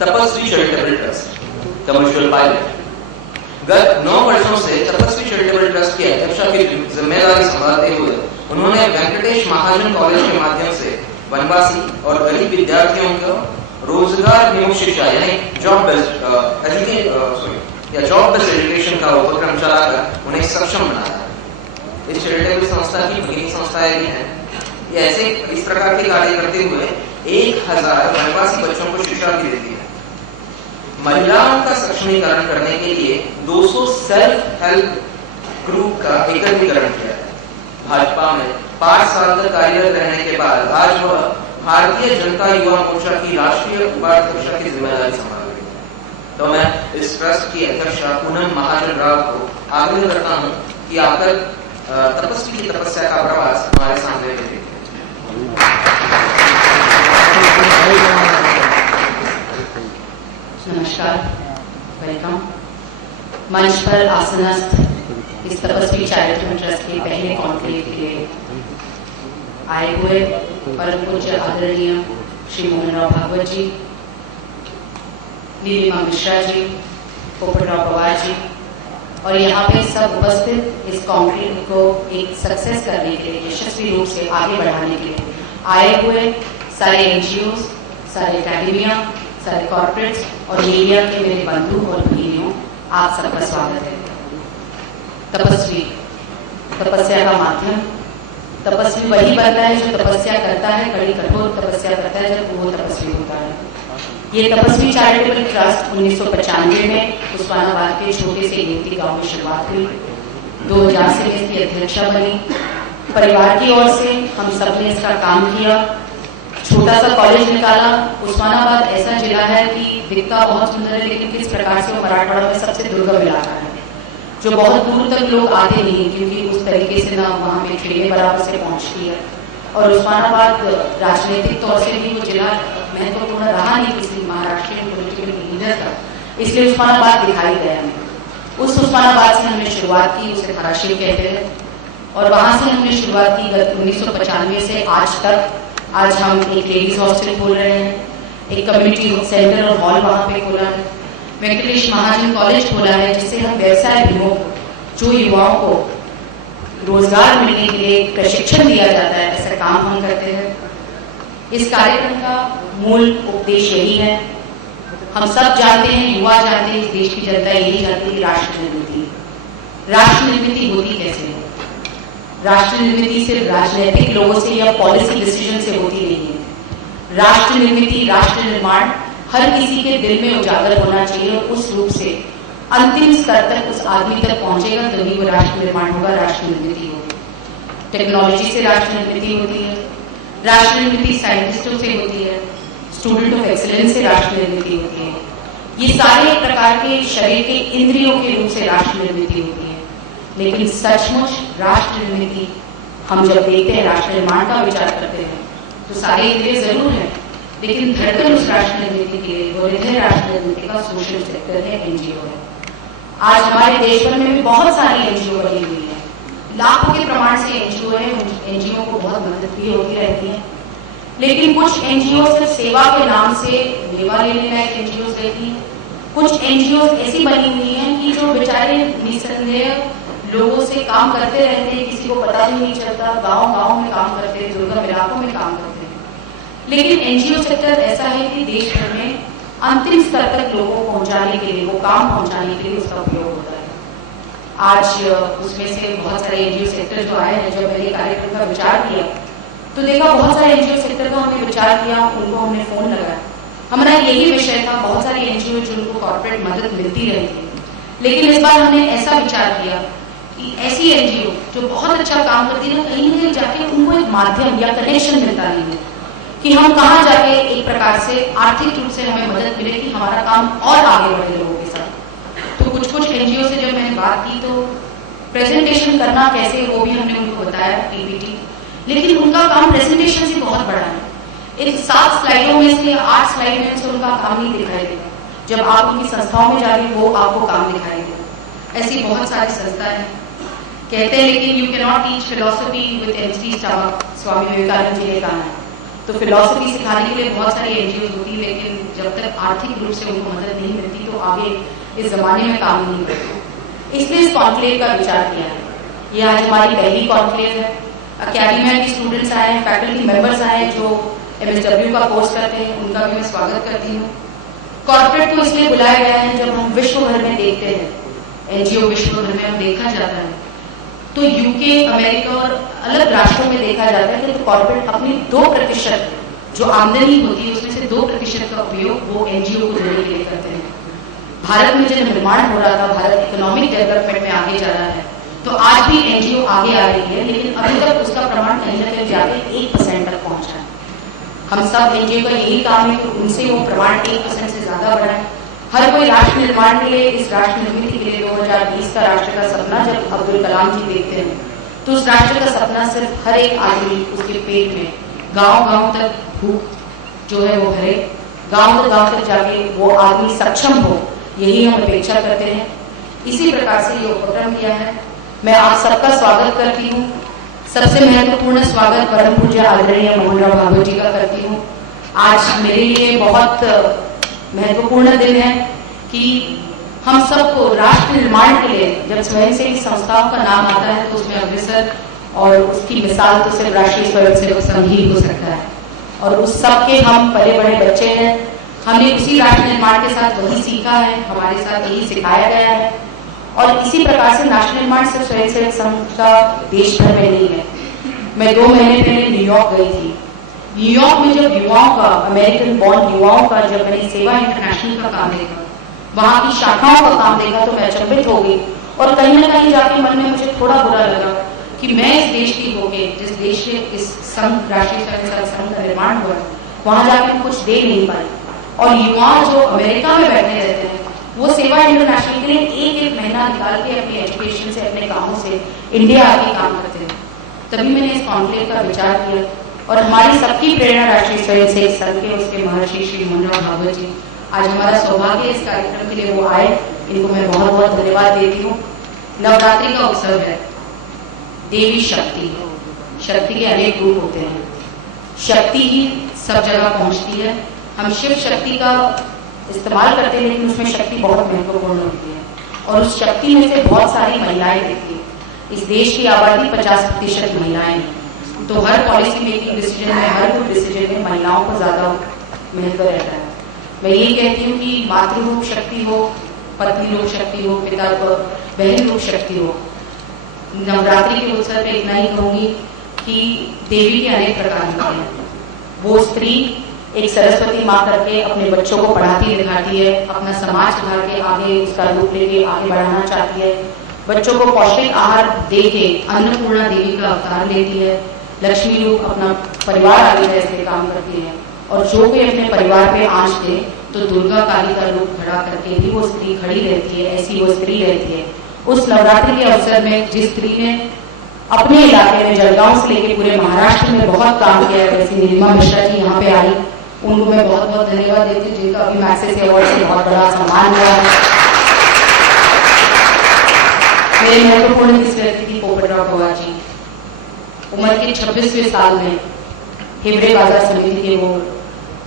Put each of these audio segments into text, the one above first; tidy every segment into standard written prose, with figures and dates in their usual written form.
तपस्वी charitable trust commercial pilot. गत 9 वर्षों से तपस्वी चैरिटेबल ट्रस्ट की अध्यक्षा की जिम्मेदारी संभालते हुए उन्होंने वेंकटेश महाजन कॉलेज के माध्यम से वनवासी और गरीब विद्यार्थियों को रोजगार विमुख शिक्षा यानी जॉब बेस्ड एजुकेशन का उपक्रम चलाकर उन्हें सक्षम बनाया। इस चैरिटेबल संस्था की भगिनी संस्थाएं भी हैं। ये ऐसे इस प्रकार के कार्य करते हुए 1000 वनवासी बच्चों को शिक्षा भी देती है। महिलाओं का सक्षमीकरण करने के लिए 200 सेल्फ हेल्प ग्रुप का एकीकरण किया है। भाजपा में 5 साल तक कार्यरत रहने के बाद आज वह भारतीय जनता युवा मोर्चा की राष्ट्रीय उपाध्यक्षा की जिम्मेदारी संभाल रही है। तो मैं इस ट्रस्ट की अध्यक्षा पूनम महाजन राव को आग्रह करता हूं कि आकर तपस्वी की तपस्या का प्रवास हमारे सामने रखें। नमस्कार, वेलकम। मंच पर आसनस्थ इस तपस्वी चैरिटेबल ट्रस्ट के पहले कॉन्क्लेव के लिए आए हुए परम पूज्य आदरणीय श्री मोहनराव भागवत जी, नीलिमा मिश्रा जी, पोपटराव पवार जी और यहाँ पे सब उपस्थित इस कॉन्क्लेव को एक सक्सेस करने के लिए, यशस्वी रूप से आगे बढ़ाने के लिए आए हुए सारे एनजीओ, सारे एकेडमिया, सारे कॉर्पोरेट्स और मीडिया के मेरे बंधु और भगिनियों, आप सबका स्वागत है। तपस्वी, तपस्या का माध्यम। तपस्वी वही बनता है जो तपस्या करता है, कड़ी कठोर तपस्या करता है जब वो तपस्वी होता है। ये तपस्वी चैरिटेबल ट्रस्ट 1995 में उस्मानाबाद के छोटे से गिनती गांव में शुरुआत हुई। 2000 से मैं इसकी अध्यक्षा बनी। परिवार की ओर से हम सब ने इसका काम किया। छोटा सा कॉलेज निकाला। उस्मानाबाद ऐसा जिला है कि दिखता बहुत सुंदर है, लेकिन किस प्रकार से वो मराठवाड़ा में सबसे दुर्गम इलाका है, जो बहुत दूर तक लोग आते नहीं, क्योंकि उस तरीके से ना वहाँ पे ट्रेनें बराबर से पहुँचती है। और उस्मानाबाद राजनीतिक तौर से भी वो जिला महत्वपूर्ण रहा नहीं किसी महाराष्ट्रीयन पॉलिटिकल लीडर का, इसलिए उस्मानाबाद दिखाई गया हमें। उस उस्मानाबाद से हमने शुरुआत की, उसे धाराशिव कहते हैं, और वहाँ से हमने शुरुआत की 1995 से आज तक। आज हम एक लेडीज हॉस्टल खोल रहे हैं, एक कम्युनिटी सेंटर और हॉल वहाँ पे खोला है, वेंकटेश महाजन कॉलेज खोला है, जिससे हम व्यवसाय विमुख जो युवाओं को रोजगार मिलने के लिए प्रशिक्षण दिया जाता है, ऐसा काम हम करते हैं। इस कार्यक्रम का मूल उपदेश यही है। हम सब जानते हैं, युवा जानते हैं, इस देश की जनता यही जानती है, राष्ट्र निर्मिति। राष्ट्र निर्मिति होती कैसे है? राष्ट्र निर्मिति सिर्फ राजनीतिक लोगों से या पॉलिसी डिसीजन से होती नहीं है। राष्ट्र निर्मिति, राष्ट्र निर्माण हर किसी के दिल में उजागर होना चाहिए और उस रूप से अंतिम स्तर तक उस आदमी तक पहुंचेगा, तभी वो राष्ट्र निर्माण होगा, राष्ट्र निर्मिति होगी। टेक्नोलॉजी से राष्ट्र निर्मिति होती है, राष्ट्र निर्मिति साइंटिस्टों से होती है, स्टूडेंट ऑफ एक्सीलेंस से राष्ट्र निर्मिति होती है। ये सारे प्रकार के शरीर के इंद्रियों के रूप से राष्ट्र निर्मिति होती है। लेकिन सचमुच राष्ट्र निर्मिति हम जब देखते हैं, राष्ट्र निर्माण का विचार करते हैं, तो सारे इंद्रिय जरूर है, लेकिन धड़कन उस राष्ट्र निर्मिति के लिए, वो हृदय राष्ट्र निर्मिति का सोशल सेक्टर है, एनजीओ है। आज हमारे देश भर में भी बहुत सारी एनजीओ बनी हुई है, लाखों के प्रमाण से एनजीओ है। एनजीओ को बहुत मदद भी होती रहती है, लेकिन कुछ एनजीओ सिर्फ सेवा के नाम से सेवा लेने लायक एनजीओ रहती है। कुछ एनजीओ ऐसी बनी हुई हैं कि जो बेचारे निसंदेह लोगों से काम करते रहते हैं, किसी को पता भी नहीं चलता, गांव-गांव में काम करते हैं, दुर्गम इलाकों में काम करते हैं। लेकिन एनजीओ सेक्टर ऐसा है कि देश भर में अंतिम स्तर तक लोगों को पहुंचाने के लिए, वो काम पहुंचाने के लिए उसका उपयोग होता है। आज उसमें से बहुत सारे एनजीओ सेक्टर जो आए हैं, जब मैंने कार्यक्रम का विचार किया तो देखा बहुत सारे एनजीओ सेक्टर का हमने विचार किया, उनको हमने फोन लगाया। हमारा यही विषय था, बहुत सारे एनजीओ जिनको कॉर्पोरेट मदद मिलती रही थी, लेकिन इस बार हमने ऐसा विचार किया कि ऐसी एनजीओ जो बहुत अच्छा काम करती है, कहीं ना कहीं जाके उनको एक माध्यम या कनेक्शन मिलता नहीं है कि हम कहाँ जाके एक प्रकार से आर्थिक रूप से हमें मदद मिले कि हमारा काम और आगे बढ़े लोगों के साथ। तो कुछ एनजीओ से जब मैंने बात की तो प्रेजेंटेशन करना कैसे, वो भी हमने उनको बताया, पीपीटी, लेकिन उनका काम प्रेजेंटेशन से बहुत बड़ा है। एक 7 स्लाइडों में से 8 स्लाइड में से उनका काम नहीं दिखाई देगा। जब आप उनकी संस्थाओं में जाके वो आपको काम दिखाई देगा। ऐसी बहुत सारी संस्थाएं हैं। कहते हैं लेकिन you can not teach philosophy with empty stomach, Swami Vivekananda ji ने कहा है। तो फिलॉसफी सिखाने के लिए बहुत सारी एनजीओ होती है, लेकिन जब तक आर्थिक रूप से उनको मदद नहीं मिलती तो आगे इस जमाने में काम नहीं करते। इसलिए इस कॉन्क्लेव का विचार किया है। ये आज हमारी पहली कॉन्क्लेव है। अकेडमिया के स्टूडेंट्स आए हैं, फैकल्टी मेंबर्स आए हैं जो MSW का कोर्स करते हैं, उनका भी मैं स्वागत करती हूँ। कॉर्पोरेट को इसलिए बुलाया गया है, जब हम विश्व भर में देखते हैं एनजीओ विश्व भर में हम देखा जाता है तो यूके, अमेरिका और अलग राष्ट्रों में देखा जाता है कि तो कॉर्पोरेट अपनी 2% जो आमदनी होती है उसमें से 2% का उपयोग वो एनजीओ को देने के लिए करते हैं। भारत में जब निर्माण हो रहा था, भारत इकोनॉमिक डेवलपमेंट में आगे जा रहा है, तो आज भी एनजीओ आगे आ रही है, लेकिन अभी तक उसका प्रमाण कहीं ना कहीं जाके 1% तक पहुंचा है। हम सब एनजीओ का यही काम है कि उनसे वो प्रमाण 1% से ज्यादा बढ़ाए। हर कोई राष्ट्र निर्माण के लिए, इस राष्ट्र निर्मित के लिए 2020 का राष्ट्र का सपना जब अब्दुल कलाम जी देखते हैं तो उस राष्ट्र का सपना सिर्फ हर एक आदमी उसके पेट में गांव-गांव तक भूख जो है वो भरे, गांव तक जाके वो आदमी सक्षम हो, यही हम अपेक्षा करते हैं। इसी प्रकार से ये उपक्रम किया है। मैं आप सबका स्वागत करती हूँ। सबसे महत्वपूर्ण स्वागत परम पूज्य आदरणीय मोहनराव भागवत जी का करती हूँ। आज मेरे लिए बहुत महत्वपूर्ण दिन है कि हम सबको राष्ट्र निर्माण के लिए जब स्वयंसेवी संस्थाओं का नाम आता है तो उसमें अग्रसर और उसकी मिसाल तो सिर्फ राष्ट्रीय स्वयंसेवक संघ ही हो सकता है, और उस सब के हम बड़े बड़े बच्चे हैं। हमने उसी राष्ट्र निर्माण के साथ वही सीखा है, हमारे साथ यही सिखाया गया है, और इसी प्रकार से राष्ट्र निर्माण सिर्फ स्वयंसेवक संघ का देश भर में नहीं है। मैं 2 महीने पहले न्यूयॉर्क गई थी। न्यूयॉर्क में जब युवाओं का, अमेरिकन बॉर्न युवाओं का जब मैंने सेवा इंटरनेशनल का काम देखा, वहां की शाखाओं का काम देखा तो मैं अचंभित हो गई, और कहीं ना कहीं जाके मन में मुझे थोड़ा बुरा लगा कि मैं इस देश की होके, जिस देश से इस संघ, राष्ट्रीय स्वयंसेवक संघ का निर्माण हुआ, वहां जाके मैं कुछ दे नहीं पाई। और युवा जो अमेरिका में बैठे रहते हैं वो सेवा इंटरनेशनल के लिए एक महीना निकाल के अपने एजुकेशन से, अपने कामों से इंडिया आके काम करते हैं। तभी मैंने इस कॉन्क्लेव का विचार किया, और हमारी सबकी प्रेरणा राष्ट्रीय स्वयंसेवक संघ के उसके महर्षि श्री मोहनराव भागवत जी, आज हमारा सौभाग्य इस कार्यक्रम के लिए वो आए, इनको मैं बहुत बहुत धन्यवाद देती हूँ। नवरात्रि का उत्सव है, देवी शक्ति, शक्ति के अनेक रूप होते हैं, शक्ति ही सब जगह पहुंचती है। हम शिव शक्ति का इस्तेमाल करते हैं, लेकिन उसमें शक्ति बहुत महत्वपूर्ण होती है, और उस शक्ति में से बहुत सारी महिलाएं रहती है। इस देश की आबादी 50% महिलाएं हैं, तो हर पॉलिसी मेकिंग डिसीजन में, हर कोई डिसीजन में महिलाओं को ज्यादा महत्व रहता है। मैं ये कहती हूँ कि मातृ रूप शक्ति हो, पत्नी रूप शक्ति हो, पिता बहन रूप शक्ति हो। नवरात्रि के उत्सव पे इतना ही कहूंगी कि देवी के अनेक प्रकार होते हैं। वो स्त्री एक सरस्वती माँ करके अपने बच्चों को पढ़ाती लिखाती है, अपना समाज सुधार के आगे उसका रूप लेके आगे बढ़ाना चाहती है, बच्चों को पौष्टिक आहार दे के अन्नपूर्णा देवी का अवतार लेती है, लक्ष्मी रूप अपना परिवार आगे जैसे काम करती है, और जो कोई अपने परिवार पे आंच दे तो दुर्गा काली का रूप खड़ा करके भी वो स्त्री खड़ी रहती है, ऐसी वो स्त्री रहती है। उस नवरात्रि के अवसर में जिस स्त्री ने अपने इलाके में जलगांव से लेकर पूरे महाराष्ट्र में बहुत काम किया है, वैसी नीलिमा मिश्रा जी यहाँ पे आई, उनको मैं बहुत बहुत धन्यवाद देती हूँ, जिनका अभी मैसेज अवार्ड से बहुत बड़ा सम्मान हुआ है। मेरे महत्वपूर्ण किस व्यक्ति थी पोपटराव पवार जी, उम्र के 26वें साल में हिवरे बाजार समिति के वो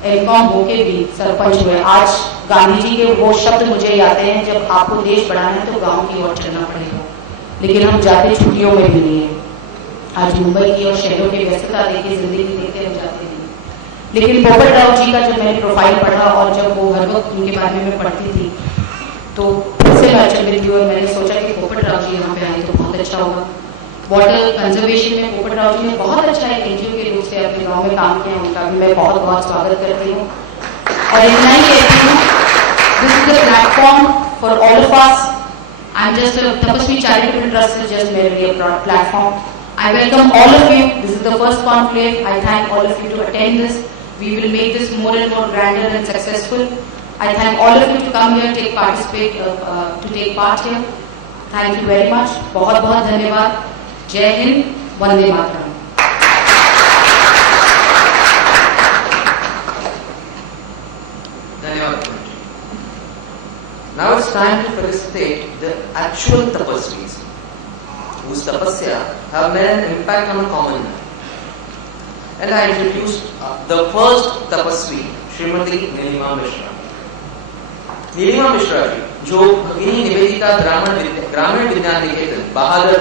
एमकॉम होके भी सरपंच हुए। आज गांधी जी के वो शब्द मुझे याद हैं, जब आपको देश बढ़ाना है तो गांव की ओर चलना पड़ेगा, लेकिन हम जाते छुट्टियों में भी नहीं है। आज मुंबई की और शहरों की व्यस्तता देखिए, जिंदगी देखते हम जाते नहीं, लेकिन पोपटराव जी का जब मैंने प्रोफाइल पढ़ा और जब वो हर वक्त उनके बारे में मैं पढ़ती थी तो फिर से मैं अचंभित हुई, और मैंने सोचा कि पोपटराव जी यहाँ पे आए तो बहुत अच्छा होगा। वाटर कंजर्वेशन में पोपटराव जी ने बहुत अच्छा एक एनजीओ के रूप से अपने गांव में काम किया, उनका भी मैं बहुत बहुत स्वागत करती हूँ। और इतना ही कहती हूँ, this is the platform for all of us. I am just तपस्वी चैरिटेबल ट्रस्ट इज जस्ट मेरे लिए platform. I welcome all of you. This is the first conclave. I thank all of you to attend this. We will make this more and more grander and successful. I thank all of you to come here, take part here. Thank you very much. बहुत बहुत धन्यवाद। जय हिंद, वंदे मातरम। धन्यवाद। Now it's time to felicitate the actual tapasvis, whose tapasya have made an impact on common man. and I introduced the first tapasvi, Srimati Nilima Mishra. Nilima Mishra ji, जो भगिनी निवेदिता ग्रामीण विज्ञान निकेतन बहादुर